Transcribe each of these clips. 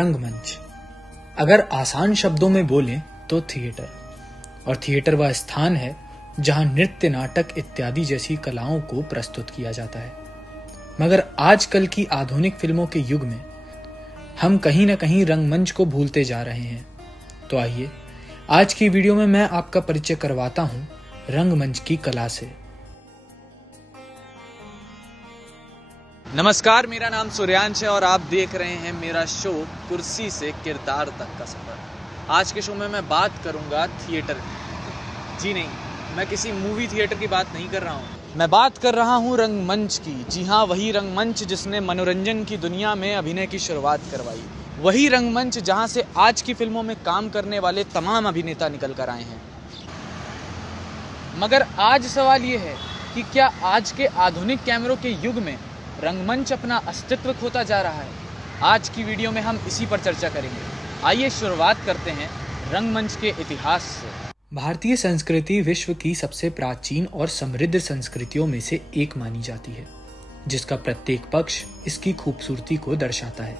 रंगमंच। अगर आसान शब्दों में बोलें तो थिएटर, और थिएटर वह स्थान है जहां नृत्य, नाटक इत्यादि जैसी कलाओं को प्रस्तुत किया जाता है। मगर आजकल की आधुनिक फिल्मों के युग में हम कहीं ना कहीं रंगमंच को भूलते जा रहे हैं। तो आइए आज की वीडियो में मैं आपका परिचय करवाता हूं रंगमंच की कला से। नमस्कार, मेरा नाम सूर्यांश है और आप देख रहे हैं मेरा शो कुर्सी से किरदार तक का सफर। आज के शो में मैं बात करूंगा थिएटर की। जी नहीं, मैं किसी मूवी थिएटर की बात नहीं कर रहा हूं, मैं बात कर रहा हूं रंगमंच की। जी हाँ, वही रंगमंच जिसने मनोरंजन की दुनिया में अभिनय की शुरुआत करवाई। वही रंगमंच जहां से आज की फिल्मों में काम करने वाले तमाम अभिनेता निकल कर आए हैं। मगर आज सवाल ये है कि क्या आज के आधुनिक कैमरों के युग में रंगमंच अपना अस्तित्व खोता जा रहा है? आज की वीडियो में हम इसी पर चर्चा करेंगे। आइए शुरुआत करते हैं रंगमंच के इतिहास से। भारतीय संस्कृति विश्व की सबसे प्राचीन और समृद्ध संस्कृतियों में से एक मानी जाती है, जिसका प्रत्येक पक्ष इसकी खूबसूरती को दर्शाता है।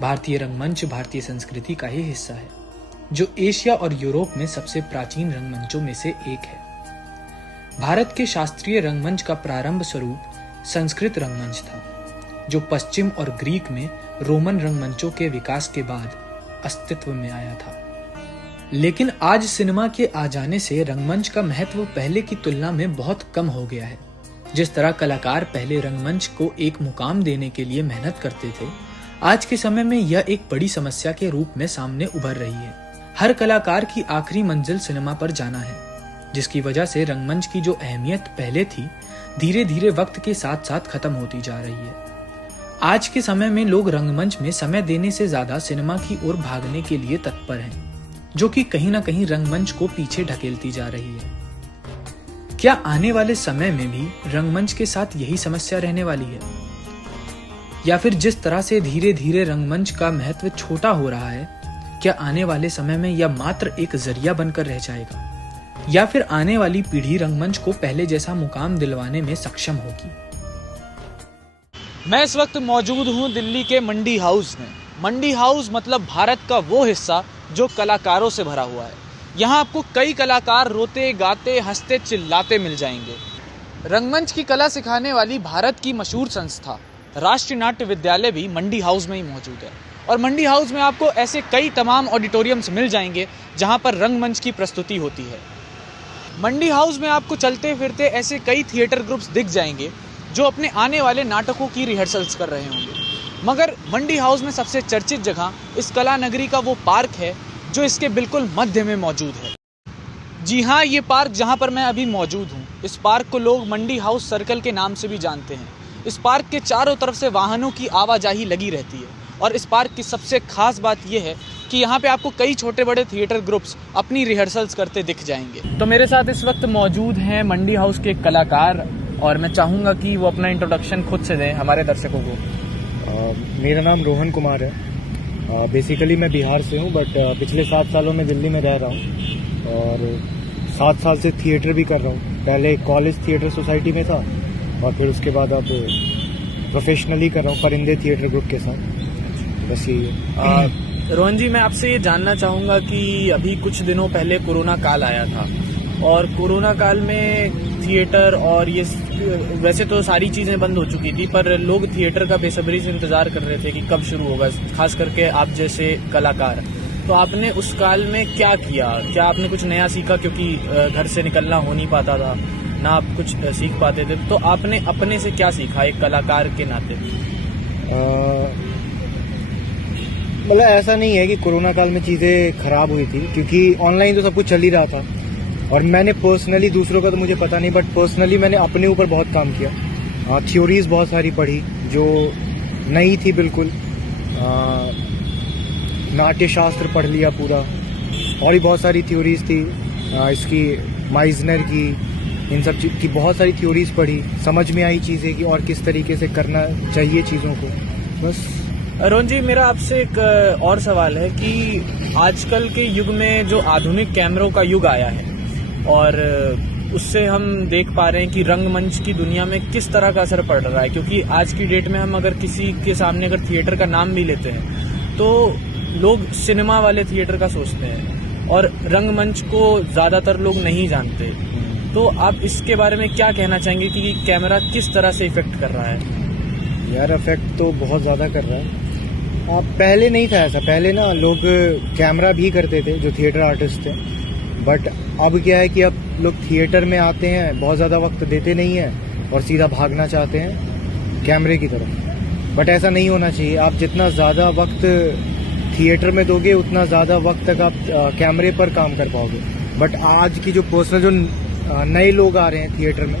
भारतीय रंगमंच भारतीय संस्कृति का ही हिस्सा है, जो एशिया और यूरोप में सबसे प्राचीन रंगमंचों में से एक है। भारत के शास्त्रीय रंगमंच का प्रारंभ स्वरूप संस्कृत रंगमंच था, जो पश्चिम और ग्रीक में रोमन रंगमंचों के विकास के बाद अस्तित्व में आया था। लेकिन आज सिनेमा के आ जाने से रंगमंच का महत्व पहले की तुलना में बहुत कम हो गया है। जिस तरह कलाकार पहले रंगमंच को एक मुकाम देने के लिए मेहनत करते थे, आज के समय में यह एक बड़ी समस्या के रूप में सामने उभर रही है। हर कलाकार की आखिरी मंजिल सिनेमा पर जाना है, जिसकी वजह से रंगमंच की जो अहमियत पहले थी, धीरे धीरे वक्त के साथ साथ खत्म होती जा रही है। आज के समय में लोग रंगमंच में समय देने से ज्यादा सिनेमा की ओर भागने के लिए तत्पर हैं, जो कि कहीं ना कहीं रंगमंच को पीछे ढकेलती जा रही है। क्या आने वाले समय में भी रंगमंच के साथ यही समस्या रहने वाली है, या फिर जिस तरह से धीरे धीरे रंगमंच का महत्व छोटा हो रहा है, क्या आने वाले समय में यह मात्र एक जरिया बनकर रह जाएगा, या फिर आने वाली पीढ़ी रंगमंच को पहले जैसा मुकाम दिलवाने में सक्षम होगी? मैं इस वक्त मौजूद हूं दिल्ली के मंडी हाउस में। मंडी हाउस मतलब भारत का वो हिस्सा जो कलाकारों से भरा हुआ है। यहाँ आपको कई कलाकार रोते, गाते, हंसते, चिल्लाते मिल जाएंगे। रंगमंच की कला सिखाने वाली भारत की मशहूर संस्था राष्ट्रीय नाट्य विद्यालय भी मंडी हाउस में ही मौजूद है। और मंडी हाउस में आपको ऐसे कई तमाम ऑडिटोरियम्स मिल जाएंगे जहाँ पर रंगमंच की प्रस्तुति होती है। मंडी हाउस में आपको चलते फिरते ऐसे कई थिएटर ग्रुप्स दिख जाएंगे जो अपने आने वाले नाटकों की रिहर्सल्स कर रहे होंगे। मगर मंडी हाउस में सबसे चर्चित जगह इस कला नगरी का वो पार्क है जो इसके बिल्कुल मध्य में मौजूद है। जी हाँ, ये पार्क जहाँ पर मैं अभी मौजूद हूँ, इस पार्क को लोग मंडी हाउस सर्कल के नाम से भी जानते हैं। इस पार्क के चारों तरफ से वाहनों की आवाजाही लगी रहती है, और इस पार्क की सबसे खास बात यह है कि यहाँ पे आपको कई छोटे बड़े थिएटर ग्रुप्स अपनी रिहर्सल्स करते दिख जाएंगे। तो मेरे साथ इस वक्त मौजूद हैं मंडी हाउस के कलाकार, और मैं चाहूँगा कि वो अपना इंट्रोडक्शन खुद से दें हमारे दर्शकों को। मेरा नाम रोहन कुमार है। बेसिकली मैं बिहार से हूँ, बट पिछले 7 सालों में दिल्ली में रह रहा हूँ और 7 साल से थिएटर भी कर रहा हूँ। पहले कॉलेज थिएटर सोसाइटी में था और फिर उसके बाद अब प्रोफेशनली कर रहा हूँ परिंदे थिएटर ग्रुप के साथ। बस यही है। रोहन जी, मैं आपसे ये जानना चाहूँगा कि अभी कुछ दिनों पहले कोरोना काल आया था, और कोरोना काल में थिएटर और ये वैसे तो सारी चीज़ें बंद हो चुकी थी, पर लोग थिएटर का बेसब्री से इंतज़ार कर रहे थे कि कब शुरू होगा, खास करके आप जैसे कलाकार। तो आपने उस काल में क्या किया? क्या आपने कुछ नया सीखा? क्योंकि घर से निकलना हो नहीं पाता था, ना आप कुछ सीख पाते थे, तो आपने अपने से क्या सीखा एक कलाकार के नाते? मतलब ऐसा नहीं है कि कोरोना काल में चीज़ें खराब हुई थी, क्योंकि ऑनलाइन तो सब कुछ चल ही रहा था। और मैंने पर्सनली, दूसरों का तो मुझे पता नहीं, बट पर्सनली मैंने अपने ऊपर बहुत काम किया। थ्योरीज बहुत सारी पढ़ी जो नई थी बिल्कुल। नाट्य शास्त्र पढ़ लिया पूरा, और भी बहुत सारी थ्योरीज थी इसकी, माइजनर की, इन सब चीज़ की बहुत सारी थ्योरीज पढ़ी। समझ में आई चीज़ें कि और किस तरीके से करना चाहिए चीज़ों को। बस। रोहन जी, मेरा आपसे एक और सवाल है कि आजकल के युग में जो आधुनिक कैमरों का युग आया है, और उससे हम देख पा रहे हैं कि रंगमंच की दुनिया में किस तरह का असर पड़ रहा है। क्योंकि आज की डेट में हम अगर किसी के सामने अगर थिएटर का नाम भी लेते हैं तो लोग सिनेमा वाले थिएटर का सोचते हैं और रंगमंच को ज़्यादातर लोग नहीं जानते। तो आप इसके बारे में क्या कहना चाहेंगे कि कैमरा किस तरह से इफेक्ट कर रहा है? यार इफेक्ट तो बहुत ज़्यादा कर रहा है। पहले नहीं था ऐसा, पहले ना लोग कैमरा भी करते थे जो थिएटर आर्टिस्ट थे, बट अब क्या है कि अब लोग थिएटर में आते हैं, बहुत ज़्यादा वक्त देते नहीं हैं और सीधा भागना चाहते हैं कैमरे की तरफ। बट ऐसा नहीं होना चाहिए। आप जितना ज़्यादा वक्त थिएटर में दोगे उतना ज़्यादा वक्त तक आप कैमरे पर काम कर पाओगे। बट आज की जो पर्सनल जो नए लोग आ रहे हैं थिएटर में,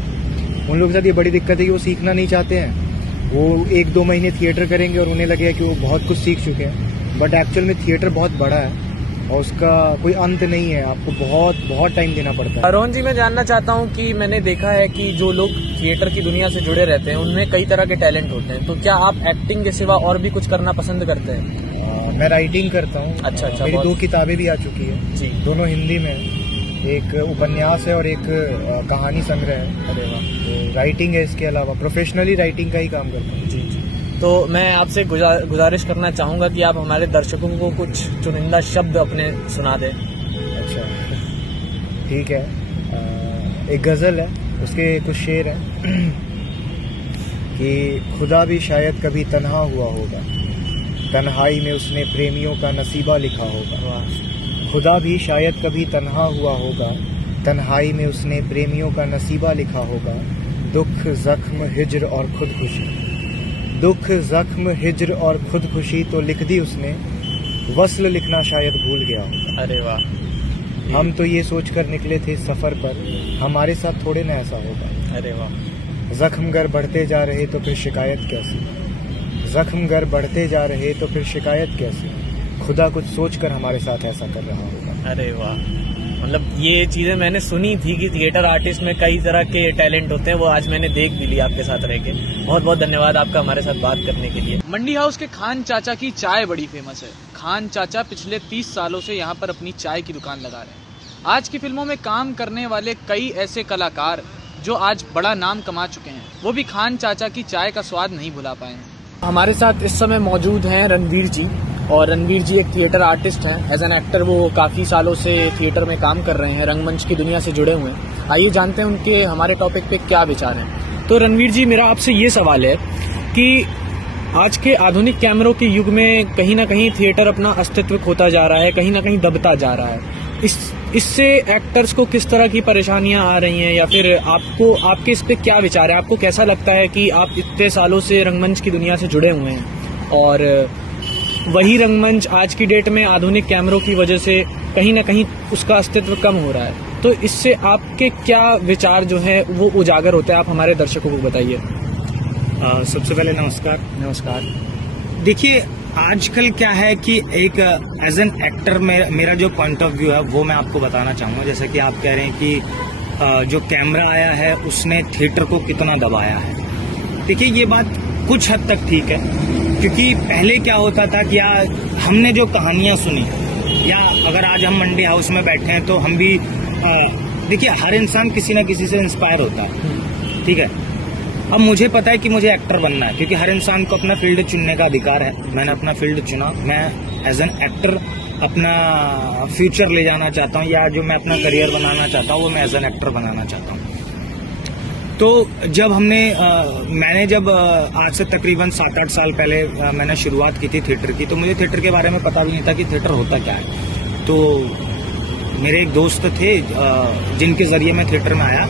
उन लोगों के साथ ये बड़ी दिक्कत है कि वो सीखना नहीं चाहते हैं। वो 1-2 महीने थिएटर करेंगे और उन्हें लगेगा कि वो बहुत कुछ सीख चुके हैं, बट एक्चुअल में थिएटर बहुत बड़ा है और उसका कोई अंत नहीं है। आपको बहुत बहुत टाइम देना पड़ता है। रोहन जी, मैं जानना चाहता हूँ कि मैंने देखा है कि जो लोग थिएटर की दुनिया से जुड़े रहते हैं उनमें कई तरह के टैलेंट होते हैं, तो क्या आप एक्टिंग के सिवा और भी कुछ करना पसंद करते हैं? मैं राइटिंग करता हूँ। अच्छा, मेरी 2 किताबें भी आ चुकी है जी, दोनों हिंदी में। एक उपन्यास है और एक कहानी संग्रह है। अरे वाह। तो राइटिंग है, इसके अलावा प्रोफेशनली राइटिंग का ही काम करता हूँ। जी जी। तो मैं आपसे गुजारिश करना चाहूँगा कि आप हमारे दर्शकों को कुछ चुनिंदा शब्द अपने सुना दें। अच्छा, ठीक है। एक गज़ल है, उसके कुछ शेर हैं कि खुदा भी शायद कभी तन्हा हुआ होगा, तन्हाई में उसने प्रेमियों का नसीबा लिखा होगा। खुदा भी शायद कभी तन्हा हुआ होगा, तन्हाई में उसने प्रेमियों का नसीबा लिखा होगा। दुख ज़ख्म हिज्र और खुदकुशी, दुख ज़ख्म हिज्र और खुदकुशी तो लिख दी उसने, वस्ल लिखना शायद भूल गया होगा। अरे वाह। हम तो ये सोचकर निकले थे सफ़र पर, हमारे साथ थोड़े ना ऐसा होगा। अरे वाह। ज़ख्म गर बढ़ते जा रहे तो फिर शिकायत कैसी, ज़ख्म गर बढ़ते जा रहे तो फिर शिकायत कैसी, खुदा कुछ सोचकर हमारे साथ ऐसा कर रहा होगा। अरे वाह। मतलब ये चीज़ें मैंने सुनी थी कि थिएटर आर्टिस्ट में कई तरह के टैलेंट होते हैं, वो आज मैंने देख भी लिया आपके साथ रह के। बहुत बहुत धन्यवाद आपका हमारे साथ बात करने के लिए। मंडी हाउस के खान चाचा की चाय बड़ी फेमस है। खान चाचा पिछले 30 सालों से यहाँ पर अपनी चाय की दुकान लगा रहे हैं। आज की फिल्मों में काम करने वाले कई ऐसे कलाकार जो आज बड़ा नाम कमा चुके हैं, वो भी खान चाचा की चाय का स्वाद नहीं भुला पाए हैं। हमारे साथ इस समय मौजूद हैं रणवीर जी, और रणवीर जी एक थिएटर आर्टिस्ट हैं। एज एन एक्टर वो काफ़ी सालों से थिएटर में काम कर रहे हैं, रंगमंच की दुनिया से जुड़े हुए हैं। आइए जानते हैं उनके हमारे टॉपिक पे क्या विचार हैं। तो रणवीर जी, मेरा आपसे ये सवाल है कि आज के आधुनिक कैमरों के युग में कहीं ना कहीं थिएटर अपना अस्तित्व खोता जा रहा है, कहीं ना कहीं दबता जा रहा है। इससे एक्टर्स को किस तरह की परेशानियां आ रही हैं, या फिर आपके इस पे क्या विचार है? आपको कैसा लगता है कि आप इतने सालों से रंगमंच की दुनिया से जुड़े हुए हैं और वही रंगमंच आज की डेट में आधुनिक कैमरों की वजह से कहीं ना कहीं उसका अस्तित्व कम हो रहा है, तो इससे आपके क्या विचार जो है वो उजागर होते हैं? आप हमारे दर्शकों को बताइए। सबसे पहले नमस्कार। नमस्कार। देखिए, आजकल क्या है कि एक एज एन एक्टर मेरा जो पॉइंट ऑफ व्यू है वो मैं आपको बताना चाहूँगा। जैसे कि आप कह रहे हैं कि जो कैमरा आया है उसने थिएटर को कितना दबाया है। देखिए, ये बात कुछ हद तक ठीक है, क्योंकि पहले क्या होता था कि हमने जो कहानियाँ सुनी, या अगर आज हम मंडी हाउस में बैठे हैं तो हम भी देखिए, हर इंसान किसी न किसी से इंस्पायर होता है, ठीक है। अब मुझे पता है कि मुझे एक्टर बनना है, क्योंकि हर इंसान को अपना फील्ड चुनने का अधिकार है। मैंने अपना फील्ड चुना। मैं एज एन एक्टर अपना फ्यूचर ले जाना चाहता हूँ, या जो मैं अपना करियर बनाना चाहता हूँ वो मैं एज एन एक्टर बनाना चाहता हूँ। तो जब मैंने जब आज से तकरीबन 7-8 साल पहले मैंने शुरुआत की थी थिएटर की, तो मुझे थिएटर के बारे में पता भी नहीं था कि थिएटर होता क्या है। तो मेरे एक दोस्त थे जिनके जरिए मैं थिएटर में आया,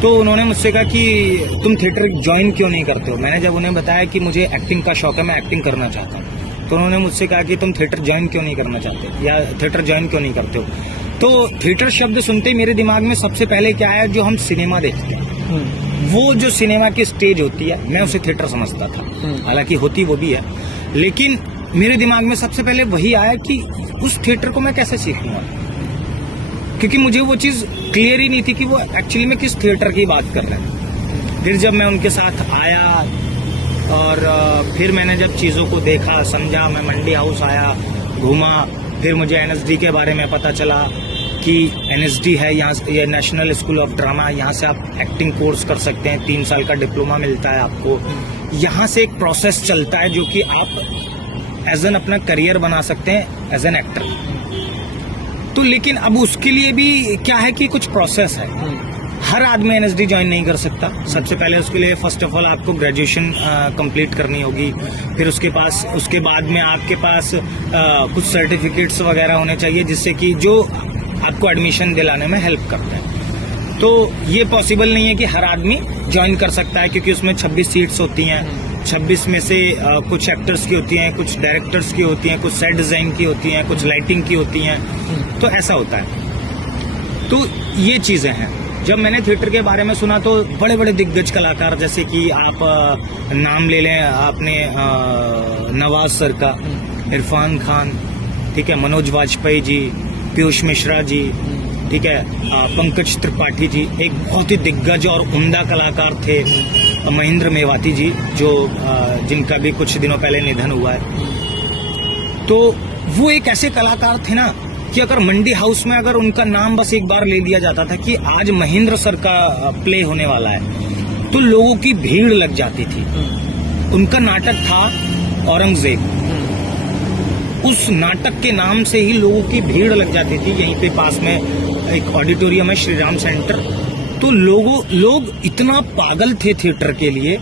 तो उन्होंने मुझसे कहा कि तुम थिएटर ज्वाइन क्यों नहीं करते हो। मैंने जब उन्हें बताया कि मुझे एक्टिंग का शौक है, मैं एक्टिंग करना चाहता हूँ, तो उन्होंने मुझसे कहा कि तुम थिएटर ज्वाइन क्यों नहीं करना चाहते, या थिएटर ज्वाइन क्यों नहीं करते हो। तो थिएटर शब्द सुनते ही मेरे दिमाग में सबसे पहले क्या आया, जो हम सिनेमा देखते हैं, वो जो सिनेमा की स्टेज होती है, मैं उसे थिएटर समझता था। हालांकि होती वो भी है, लेकिन मेरे दिमाग में सबसे पहले वही आया कि उस थिएटर को मैं कैसे सीखूंगा, क्योंकि मुझे वो चीज क्लियर ही नहीं थी कि वो एक्चुअली में किस थिएटर की बात कर रहे हैं। फिर जब मैं उनके साथ आया और फिर मैंने जब चीज़ों को देखा, समझा, मैं मंडी हाउस आया, घूमा, फिर मुझे एनएसडी के बारे में पता चला कि एनएसडी है यहाँ, ये नेशनल स्कूल ऑफ ड्रामा, यहाँ से आप एक्टिंग कोर्स कर सकते हैं, 3 साल का डिप्लोमा मिलता है आपको। यहाँ से एक प्रोसेस चलता है जो कि आप एज एन अपना करियर बना सकते हैं एज एन एक्टर। तो लेकिन अब उसके लिए भी क्या है कि कुछ प्रोसेस है। हर आदमी एनएसडी ज्वाइन नहीं कर सकता। सबसे पहले उसके लिए फर्स्ट ऑफ ऑल आपको ग्रेजुएशन कंप्लीट करनी होगी, फिर उसके बाद में आपके पास कुछ सर्टिफिकेट्स वगैरह होने चाहिए जिससे कि जो आपको एडमिशन दिलाने में हेल्प करते हैं। तो ये पॉसिबल नहीं है कि हर आदमी ज्वाइन कर सकता है, क्योंकि उसमें 26 सीट्स होती हैं। 26 में से कुछ एक्टर्स की होती हैं, कुछ डायरेक्टर्स की होती हैं, कुछ सेट डिजाइन की होती हैं, कुछ लाइटिंग की होती हैं। तो ऐसा होता है। तो ये चीजें हैं। जब मैंने थिएटर के बारे में सुना तो बड़े बड़े दिग्गज कलाकार, जैसे कि आप नाम ले लें आपने नवाज सर का, इरफान खान, ठीक है, मनोज वाजपेयी जी, पीयूष मिश्रा जी, ठीक है, पंकज त्रिपाठी जी, एक बहुत ही दिग्गज और उम्दा कलाकार थे महेंद्र मेवाती जी, जो जिनका भी कुछ दिनों पहले निधन हुआ है। तो वो एक ऐसे कलाकार थे ना कि अगर मंडी हाउस में अगर उनका नाम बस एक बार ले लिया जाता था कि आज महेंद्र सर का प्ले होने वाला है, तो लोगों की भीड़ लग जाती थी। उनका नाटक था औरंगजेब। उस नाटक के नाम से ही लोगों की भीड़ लग जाती थी। यहीं पे पास में एक ऑडिटोरियम है, श्री राम सेंटर। तो लोग इतना पागल थे थिएटर के लिए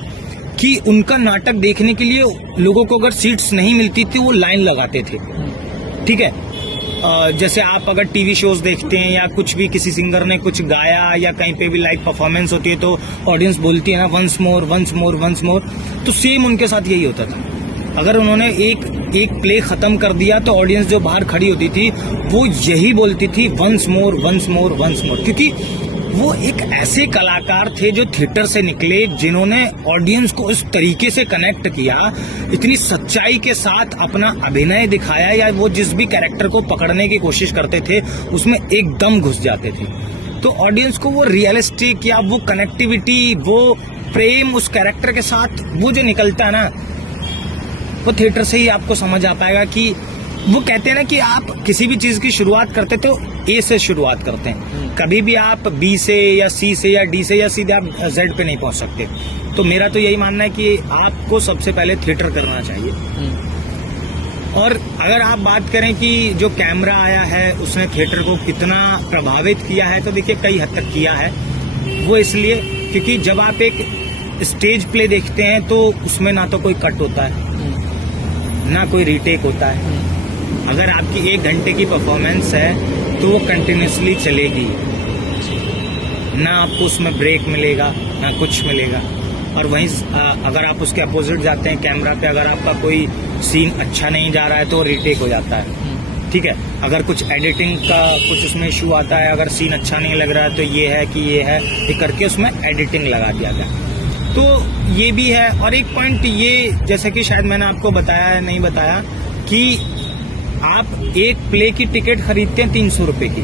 कि उनका नाटक देखने के लिए लोगों को अगर सीट्स नहीं मिलती थी वो लाइन लगाते थे। ठीक है, जैसे आप अगर टीवी शोज देखते हैं या कुछ भी किसी सिंगर ने कुछ गाया या कहीं पे भी लाइव परफॉर्मेंस होती है तो ऑडियंस बोलती है ना once more once more once more. तो सेम उनके साथ यही होता था। अगर उन्होंने एक प्ले खत्म कर दिया तो ऑडियंस जो बाहर खड़ी होती थी वो यही बोलती थी once more once more once more, क्योंकि वो एक ऐसे कलाकार थे जो थिएटर से निकले, जिन्होंने ऑडियंस को इस तरीके से कनेक्ट किया, इतनी सच्चाई के साथ अपना अभिनय दिखाया, या वो जिस भी कैरेक्टर को पकड़ने की कोशिश करते थे उसमें एकदम घुस जाते थे। तो ऑडियंस को वो रियलिस्टिक या वो कनेक्टिविटी, वो प्रेम उस कैरेक्टर के साथ वो जो निकलता है ना, वो थिएटर से ही आपको समझ आ पाएगा। कि वो कहते हैं ना कि आप किसी भी चीज की शुरुआत करते तो ए से शुरुआत करते हैं, कभी भी आप बी से या सी से या डी से या सीधे आप जेड पे नहीं पहुंच सकते। तो मेरा तो यही मानना है कि आपको सबसे पहले थिएटर करना चाहिए। और अगर आप बात करें कि जो कैमरा आया है उसने थिएटर को कितना प्रभावित किया है, तो देखिए कई हद तक किया है। वो इसलिए क्योंकि जब आप एक स्टेज प्ले देखते हैं तो उसमें ना तो कोई कट होता है, ना कोई रीटेक होता है। अगर आपकी 1 घंटे की परफॉर्मेंस है तो वो कंटिन्यूसली चलेगी, ना आपको उसमें ब्रेक मिलेगा ना कुछ मिलेगा। और वहीं अगर आप उसके अपोजिट जाते हैं कैमरा पे, अगर आपका कोई सीन अच्छा नहीं जा रहा है तो रीटेक हो जाता है। ठीक है, अगर कुछ एडिटिंग का कुछ उसमें इशू आता है, अगर सीन अच्छा नहीं लग रहा है तो ये है कि ये करके उसमें एडिटिंग लगा दिया गया। तो ये भी है। और एक पॉइंट ये, जैसे कि शायद मैंने आपको बताया है नहीं बताया, कि आप एक प्ले की टिकट खरीदते हैं 300 रुपए की,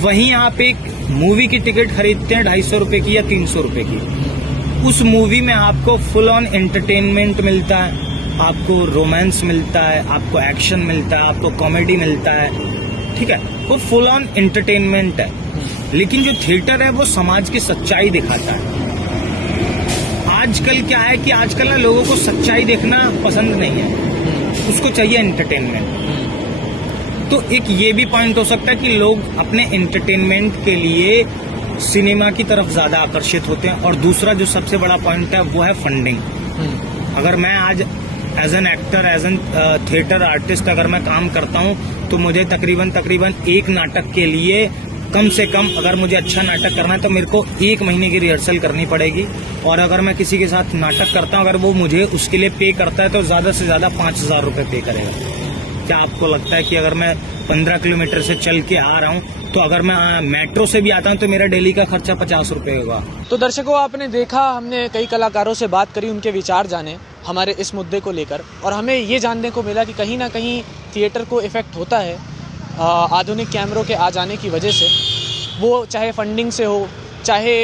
वहीं आप एक मूवी की टिकट खरीदते हैं 250 रुपए की या 300 रुपए की। उस मूवी में आपको फुल ऑन एंटरटेनमेंट मिलता है, आपको रोमांस मिलता है, आपको एक्शन मिलता है, आपको कॉमेडी मिलता है। ठीक है, वो फुल ऑन एंटरटेनमेंट है। लेकिन जो थिएटर है वो समाज की सच्चाई दिखाता है। आजकल क्या है कि आजकल ना लोगों को सच्चाई देखना पसंद नहीं है, उसको चाहिए एंटरटेनमेंट। तो एक ये भी पॉइंट हो सकता है कि लोग अपने एंटरटेनमेंट के लिए सिनेमा की तरफ ज्यादा आकर्षित होते हैं। और दूसरा जो सबसे बड़ा पॉइंट है वो है फंडिंग। अगर मैं आज as an actor, as an theatre artist अगर मैं काम करता हूं तो मुझे तकरीबन एक नाटक के लिए कम से कम, अगर मुझे अच्छा नाटक करना है तो मेरे को 1 महीने की रिहर्सल करनी पड़ेगी। और अगर मैं किसी के साथ नाटक करता हूं, अगर वो मुझे उसके लिए पे करता है तो ज्यादा से ज्यादा 5000 रुपए पे करेगा। क्या आपको लगता है कि अगर मैं 15 किलोमीटर से चल के आ रहा हूं तो अगर मैं मेट्रो से भी आता हूं तो मेरा डेली का खर्चा 50 रुपए होगा? तो दर्शकों, आपने देखा, हमने कई कलाकारों से बात करी, उनके विचार जाने हमारे इस मुद्दे को लेकर, और हमें ये जानने को मिला कि कहीं ना कहीं थिएटर को इफेक्ट होता है आधुनिक कैमरों के आ जाने की वजह से। वो चाहे फंडिंग से हो, चाहे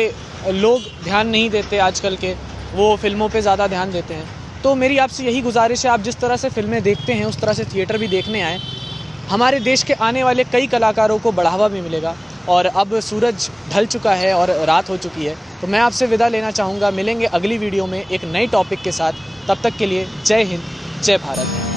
लोग ध्यान नहीं देते आजकल के, वो फिल्मों पे ज़्यादा ध्यान देते हैं। तो मेरी आपसे यही गुजारिश है, आप जिस तरह से फिल्में देखते हैं उस तरह से थिएटर भी देखने आएँ। हमारे देश के आने वाले कई कलाकारों को बढ़ावा भी मिलेगा। और अब सूरज ढल चुका है और रात हो चुकी है, तो मैं आपसे विदा लेना चाहूँगा। मिलेंगे अगली वीडियो में एक नई टॉपिक के साथ। तब तक के लिए जय हिंद, जय भारत।